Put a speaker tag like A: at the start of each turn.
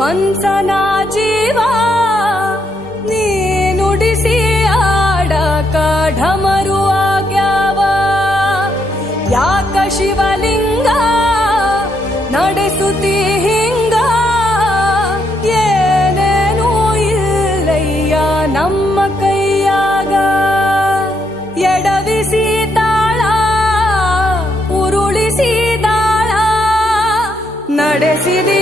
A: ಮನ್ಸನಾ ಜೀವ ನೀನುಡಿಸಿ ಆಡ ಕಾಢಮರು ಆಗ್ಯಾವ ಯಾಕ ಶಿವಲಿಂಗ ನಡೆಸುತ್ತಿ ಹಿಂಗ ಏನೇನು ಇಲ್ಲಯ್ಯ ನಮ್ಮ ಕೈಯಾಗ ಎಡವಿಸಿ ತಾಳ ಉರುಳಿಸಿ ತಾಳ ನಡೆಸಿದ